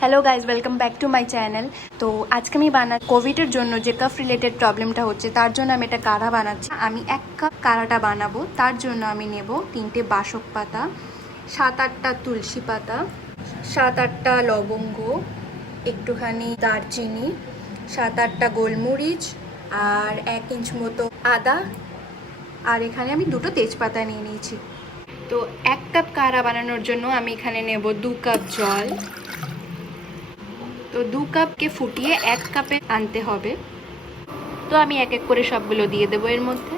Hello guys, welcome back to my channel. তো আজকে আমি কোভিডের জন্য যে কাপ রিলেটেড প্রবলেমটা হচ্ছে তার জন্য আমি একটা কাঢ়া বানাচ্ছি। আমি 1 কাপ কাঢ়াটা বানাবো, তার জন্য আমি নেব 3টে বাসক পাতা, 7-8টা তুলসী পাতা, 7-8টা লবঙ্গ, একটুখানি দারচিনি, 7-8টা গোলমরিচ আর 1 ইঞ্চ মতো আদা, আর এখানে আমি 2টো তেজপাতা নিয়ে নিয়েছি। তো 1 কাপ কাঢ়া বানানোর জন্য আমি এখানে নেব 2 কাপ জল। তো 2 কাপকে ফুটিয়ে 1 কাপে আনতে হবে। তো আমি এক এক করে সবগুলো দিয়ে দেবো এর মধ্যে।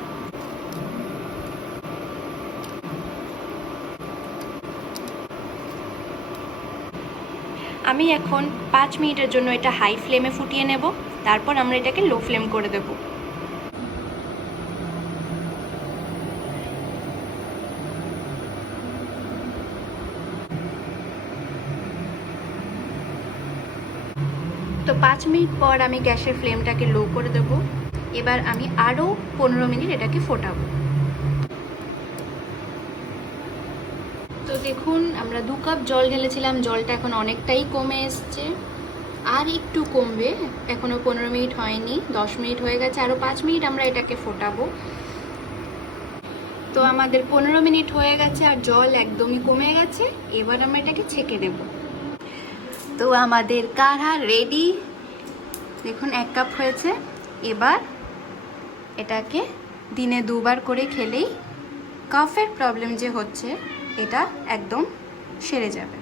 আমি এখন 5 মিনিটের জন্য এটা হাই ফ্লেমে ফুটিয়ে নেব, তারপর আমরা এটাকে লো ফ্লেম করে দেব। তো 5 মিনিট পর আমি গ্যাসের ফ্লেমটাকে লো করে দেব। এবার আমি আরও 15 মিনিট এটাকে ফোটাবো। তো দেখুন, আমরা 2 কাপ জল ঢেলেছিলাম, জলটা এখন অনেকটাই কমে এসছে, আর একটু কমবে। এখনও 15 মিনিট হয়নি, 10 মিনিট হয়ে গেছে, আরও 5 মিনিট আমরা এটাকে ফোটাবো। তো আমাদের 15 মিনিট হয়ে গেছে আর জল একদমই কমে গেছে। এবার আমরা এটাকে ছেঁকে নেব। তো আমাদের কাঢ়া রেডি। দেখুন 1 কাপ হয়েছে। এবার এটাকে দিনে 2বার করে খেলেই কাফের প্রবলেম যে হচ্ছে এটা একদম সেরে যাবে।